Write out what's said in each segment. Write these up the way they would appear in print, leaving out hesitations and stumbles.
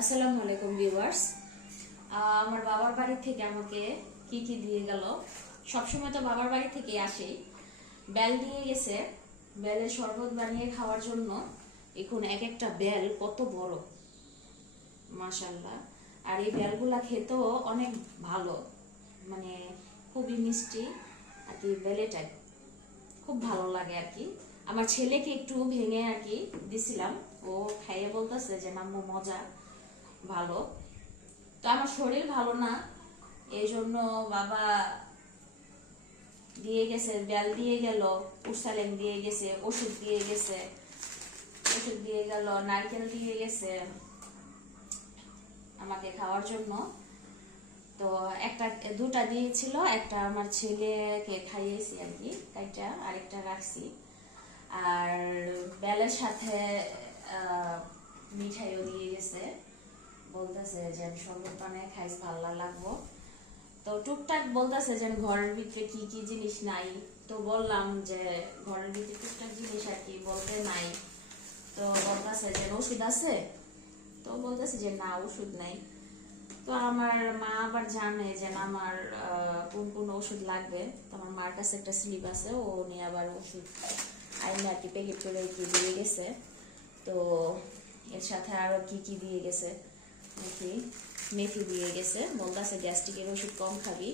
আসসালামু আলাইকুম ভিউয়ার্স। আমার বাবার বাড়ি থেকে আমাকে কি কি দিয়ে গেল। সবসময় তো বাবার বাড়ি থেকে আসে। বেল দিয়ে গেছে, বেলের শরবত বানিয়ে খাওয়ার জন্য। এখন এক একটা বেল কত বড়, মাশাআল্লাহ। আর এই বেলগুলা খেতেও অনেক ভালো, মানে খুবই মিষ্টি আর কি। বেলেটাই খুব ভালো লাগে আর কি। আমার ছেলেকে একটু ভেঙে আর কি দিছিলাম, ও খাইয়ে বলতেছে যে মাম্মু মজা, ভালো। তো আমার শরীর ভালো না, এই জন্য বাবা দিয়ে গেছে, বেল দিয়ে গেল, উরসালেন দিয়ে গেছে, ওষুধ দিয়ে গেছে, ওষুধ দিয়ে গেল, নারকেল দিয়ে গেছে আমাকে খাওয়ার জন্য। তো দুটা দিয়েছিল, একটা আমার ছেলেকে খাইয়েছি আর কি, একটা আরেকটা রাখছি। আর বেলের সাথে মিঠাইও দিয়ে গেছে, বলতেছে যে আমি শরবত বানায় খাইস, ভালো লাগবো। তো টুকটাক বলতেছে যে ঘরের ভিতরে কি কি জিনিস নাই। তো বললাম যে ঘরের ভিতরে টুকটাক জিনিস আর কি বলতে নাই। তো বলতেছে যে ওষুধ আছে, তো বলতেছে যে না ওষুধ নাই। তো আমার মা আবার জানে যে আমার কোন কোন ওষুধ লাগবে। তো আমার মার কাছে একটা স্লিপ আছে, ও নিয়ে আবার ওষুধ আইনে আর কি প্যাকেট করে দিয়ে গেছে। তো এর সাথে আরো কি কি দিয়ে গেছে, মেথি মেথি দিয়ে গেছে, বলতেছে গ্যাস্ট্রিকের ওষুধ কম খাবি,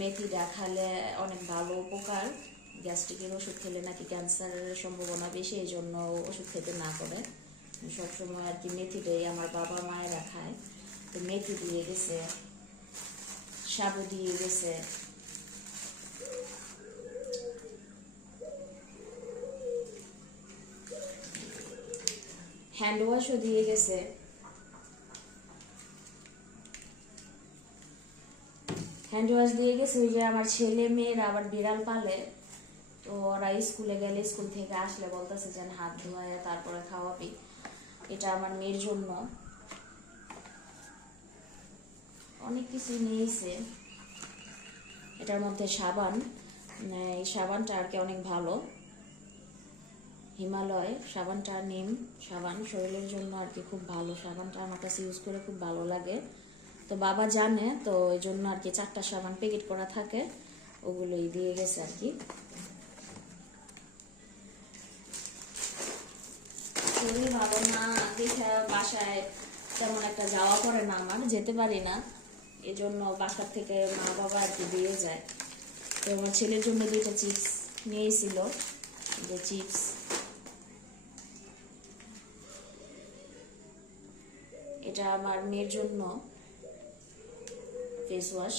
মেথিটা খালে অনেক ভালো উপকার। গ্যাস্ট্রিকের ওষুধ খেলে নাকি ক্যান্সারের সম্ভাবনা বেশি, এই জন্য ওষুধ খেতে না করে সবসময় আর কি মেথিটাই আমার বাবা মায়েরা খায়। তো মেথি দিয়ে গেছে, সাবু দিয়ে গেছে, হ্যান্ড ওয়াশও দিয়ে গেছে। হ্যান্ড ওয়াশ দিয়ে গেছে। ওই যে আমার ছেলে মেয়েরা আবার বিড়াল পালে, তো ওরা স্কুলে গেলে স্কুল থেকে আসলে বলতেছে যেন হাত ধোয়া তারপরে খাওয়াবি। এটা আমার মেয়ের জন্য অনেক কিছু নিয়েছে। এটার মধ্যে সাবান, এই সাবানটা আর কি অনেক ভালো, হিমালয় সাবানটা, নিম সাবান, শরীরের জন্য আর কি খুব ভালো সাবানটা, আমার কাছে ইউজ করে খুব ভালো লাগে। তো বাবা জানে, তো এই জন্য আর কি 4টা সাবান প্যাকেট করা থাকে, ওগুলোই দিয়ে গেছে আর কি। শরীর ভালো না দেখে বাসায় তেমন একটা যাওয়া পড়ে না, আমার যেতে পারি না, এজন্য বাসার থেকে মা বাবা আর কি দিয়ে যায়। তো আমার ছেলের জন্য 2টা চিপস নিয়েছিল, যে চিপস। এটা আমার মেয়ের জন্য ফেস ওয়াশ,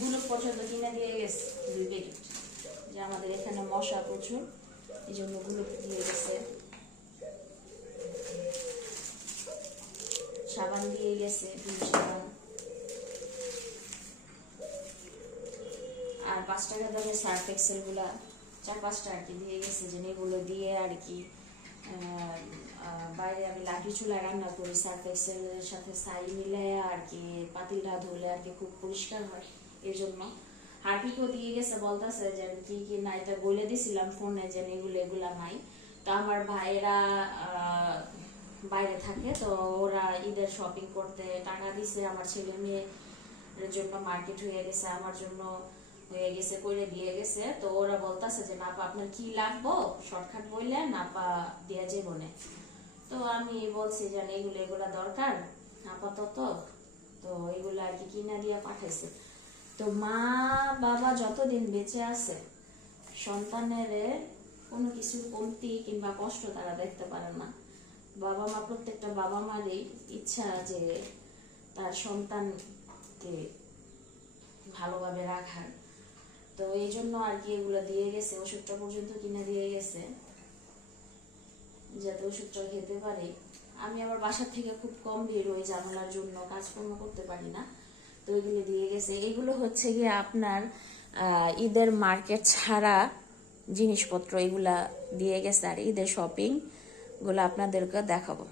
গুলো পছন্দ কিনে দিয়ে গেছে 2 প্যাকেট, যে আমাদের এখানে মশা প্রচুর, এই জন্য গুলো দিয়ে গেছে। সাবান দিয়ে গেছে, 2 সাবান। আর 5 টাকা দামের সার্ফ এক্সেল গুলা 4-5টা আর কি দিয়ে গেছে, যে এগুলো দিয়ে আর কি বাইরে আমি লাঠি চুলায় রান্না করি, সার্ফ এক্সেলের সাথে ছাই মিলে আর কি পাতিলটা ধুলে আর কি খুব পরিষ্কার হয়, এই জন্য। হারপিকও দিয়ে গেছে, বলতেছে যে কি কি না, এটা বলে দিছিলাম ফোনে যে এগুলা নাই। তো আমার ভাইয়েরা বাইরে থাকে, তো ওরা ঈদের শপিং করতে টাকা দিছে, আমার ছেলে মেয়ের জন্য মার্কেট হয়ে গেছে, আমার জন্য হয়ে গেছে, করে দিয়ে গেছে। তো ওরা বলতেছে যে নাপা আপনার কি লাগবো শর্টকাট বললে নাপা দেওয়া যাবো না। তো আমি বলছি যে এগুলা দরকার আপাতত, তো এগুলো আর কি কিনা দিয়ে পাঠাইছে। তো মা বাবা যতদিন বেঁচে আছে সন্তানের কোনো কিছু কমতি কিংবা কষ্ট তারা দেখতে পারে না। বাবা মা, প্রত্যেকটা বাবা মারই ইচ্ছা যে তার সন্তানকে ভালোভাবে রাখার। তো এই জন্য আর কি এগুলো দিয়ে গেছে, ওষুধটা পর্যন্ত কিনে দিয়ে গেছে যাতে ওষুধটা খেতে পারে। আমি আবার বাসার থেকে খুব কম বের হই, জানালার জন্য কাজকর্ম করতে পারি না, তো এগুলো দিয়ে গেছে। এগুলো হচ্ছে গিয়ে আপনার ঈদের মার্কেট ছাড়া জিনিসপত্র, এগুলা দিয়ে গেছে। আর ঈদের শপিং গুলো আপনাদেরকে দেখাবো।